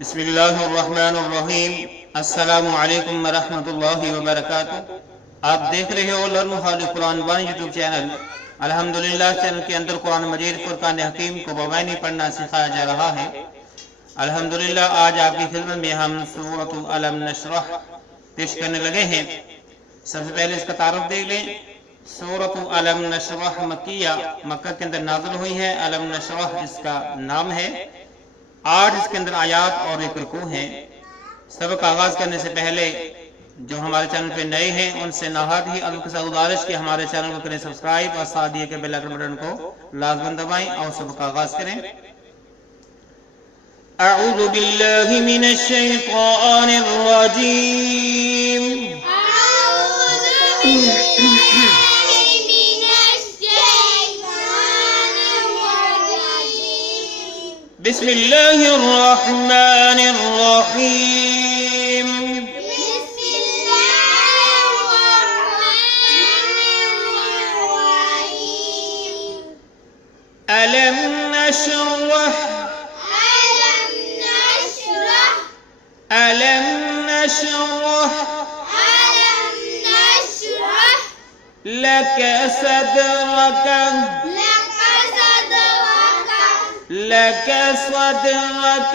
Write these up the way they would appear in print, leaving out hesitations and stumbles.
بسم اللہ الرحمن الرحیم۔ السلام علیکم ورحمۃ اللہ وبرکاتہ۔ آپ دیکھ رہے ہو learn how Quran one YouTube channel. الحمدللہ چینل کے اندر قرآن مجید فرقان حکیم کو بوینی پڑھنا سکھایا جا رہا ہے۔ الحمدللہ آج آپ کی خدمت میں ہم سورۃ الم نشرح پیش کرنے لگے ہیں۔ سب سے پہلے اس کا تعارف دیکھ لیں۔ سورۃ الم نشرح مکیہ، مکہ کے اندر نازل ہوئی ہے۔ الم نشرح اس کا نام ہے۔ 8 اس کے اندر آیات اور 1 رکوع ہیں۔ سبق آغاز کرنے سے پہلے جو ہمارے چینل پہ نئے ہیں ان سے نہایت ہی ادب کے ساتھ گزارش کہ ہمارے چینل کو کریں سبسکرائب اور ساتھ دیے کے بیل آئکن بٹن کو لازماً دبائیں اور سبق آغاز کریں۔ اعوذ باللہ من الشیطان الرجیم۔ بسم اللہ الرحمن الرحیم۔ بسم اللہ الرحمن الرحیم۔ ألم نشرح ألم نشرح ألم نشرح ألم نشرح لك صدرك لك صدرك لك صدرك۔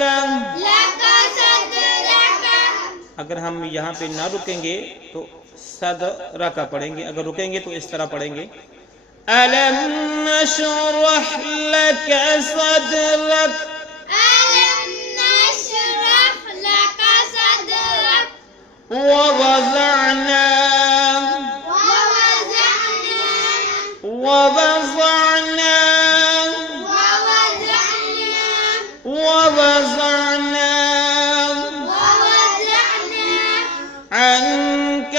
لك اگر ہم یہاں پہ نہ رکیں گے تو صدرک پڑھیں گے، اگر رکیں گے تو اس طرح پڑھیں گے۔ ألم نشرح لك صدرك ألم نشرح لك صدرك ووضعنا ووضعنا ووضعنا عنك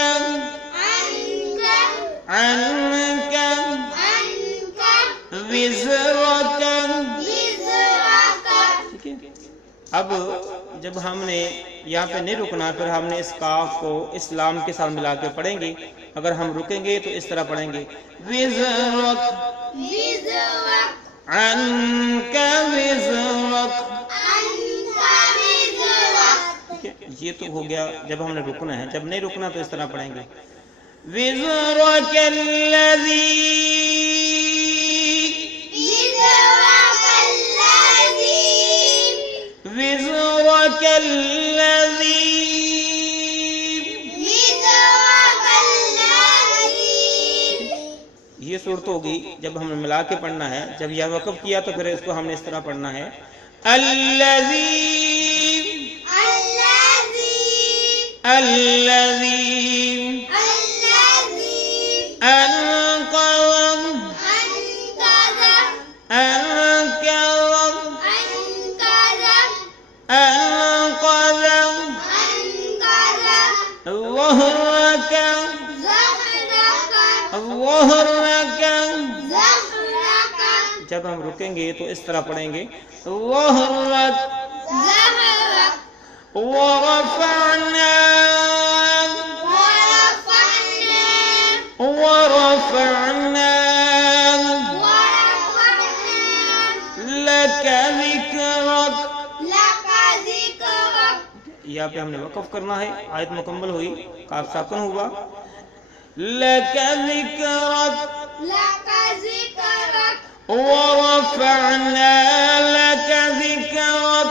وزرك۔ اب جب ہم نے یہاں پہ نہیں رکنا، پھر ہم نے اس کاف کو اسلام کے ساتھ ملا کے پڑھیں گے۔ اگر ہم رکیں گے تو اس طرح پڑھیں گے وزرك عنك وزرك۔ یہ تو ہو گیا جب ہم نے رکنا ہے، جب نہیں رکنا تو اس طرح پڑھیں گے وزرك الذي وزرك الذي۔ یہ صورت ہوگی جب ہم نے ملا کے پڑھنا ہے۔ جب یہ وقف کیا تو پھر اس کو ہم نے اس طرح پڑھنا ہے الذي الذي أنقذ ظهرك جب ہم رکیں گے تو اس طرح پڑھیں گے ظهرك ورفعنا لك ذكرك۔ یہاں پہ ہم نے وقف کرنا ہے۔ آیت مکمل ہوئی، کاف ساکن ہوا لك ذكرك ورفعنا لك ذكرك۔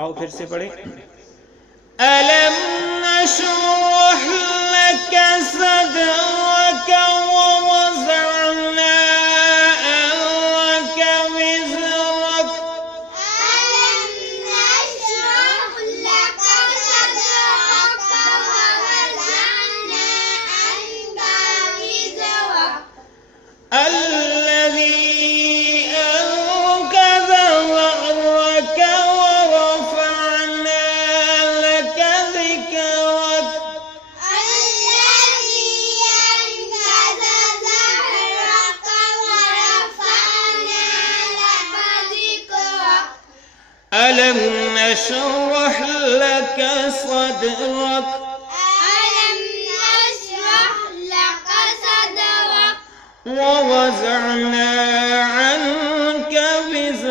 آؤ پھر سے پڑھیں ألم نشرح لك صدرك ووضعنا عنك وزرك۔ الذي أنقذ ظهرك ورفعنا لك ذكرك۔ ألم نشرح لك صدرك ووضعنا عنك وزرك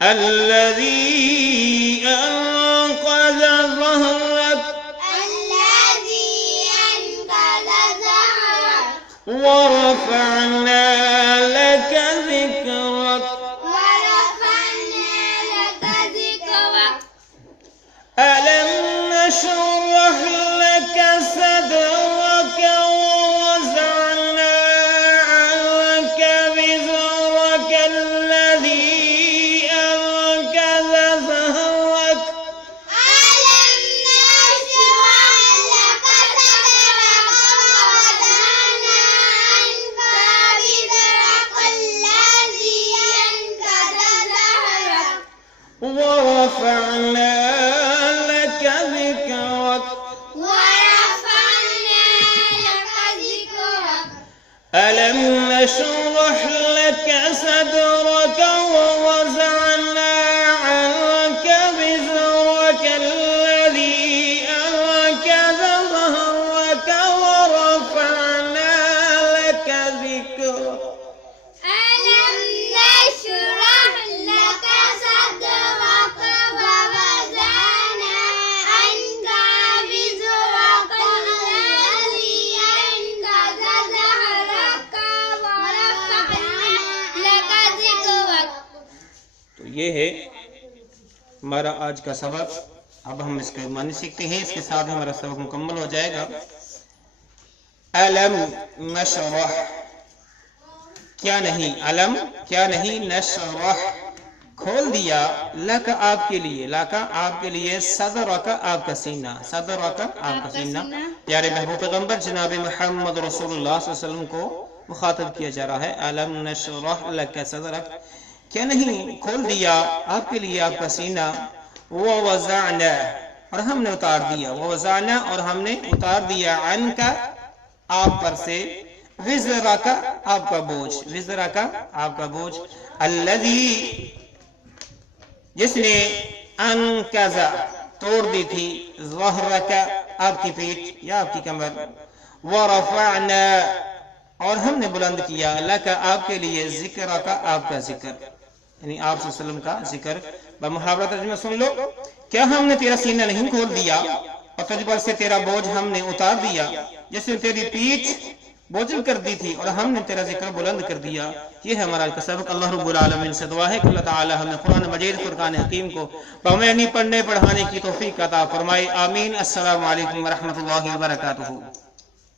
الذي أنقذ ظهرك الذي أنقذ ظهرك ورفعنا لك ذكرك ورفعنا لك ذكرك ألم نشرح لك صدرك ووضعنا عنك وزرك الذي أنقذ ظهرك ألم نشرح لك صدرك ووضعنا عنك وزرك الذي أنقذ ظهرك ورفعنا لك ذكرك ورفعنا لك ذكرك ألم نشرح لك صدرك ووضعنا عنك وزرك الذي أنقذ ظهرك ورفعنا لك ذكرك ألم نشرح لك صدرك ووضعنا عنك وزرك الذي أنقذ ظهرك ورفعنا لك ذكرك. تو یہ ہے ہمارا آج کا سبق. اب ہم اس کے معنی سیکھتے ہیں، اس کے ساتھ ہمارا سبق مکمل ہو جائے گا. علم نشرح، کیا نہیں، علم کیا نہیں، نشرح کھول دیا، لک آپ کے لیے، لکا آپ کے لیے، صدرک آپ کا سینہ، صدرک آپ کا سینہ. پیارے محبوب پیغمبر جناب محمد رسول اللہ صلی اللہ علیہ وسلم کو مخاطب کیا جا رہا ہے. علم نشرح لک صدرک، کیا نہیں کھول دیا آپ کے لیے آپ کا سینہ. ووضعنا، اور ہم نے اتار دیا، ووضعنا اور ہم نے اتار دیا، عنک آپ پر سے، وزرک آپ کا بوجھ، وزرک آپ کا بوجھ، الذی جس نے انقذ توڑ دی تھی، ظہرک آپ کی پیٹھ یا آپ کی کمر، ورفعنا اور ہم نے بلند کیا، لک آپ کے لیے، ذکرک آپ کا ذکر، یعنی آپ صلی اللہ علیہ وسلم کا ذکر. بمحاورہ ترجمہ سن لو. کیا ہم نے تیرا سینہ نہیں کھول دیا اور تجھ پر سے تیرا بوجھ ہم نے اتار دیا، جس نے تیری پیٹھ بوجھل کر دی تھی اور ہم نے تیرا ذکر بلند کر دیا. یہ ہے ہمارا کا سبق. اللہ رب العالمین سے دعا ہے کہ اللہ تعالی ہمیں قرآن مجید فرقان حکیم کو پڑھنے پڑھانے کی توفیق عطا فرمائے. آمین. السلام علیکم ورحمۃ اللہ وبرکاتہ.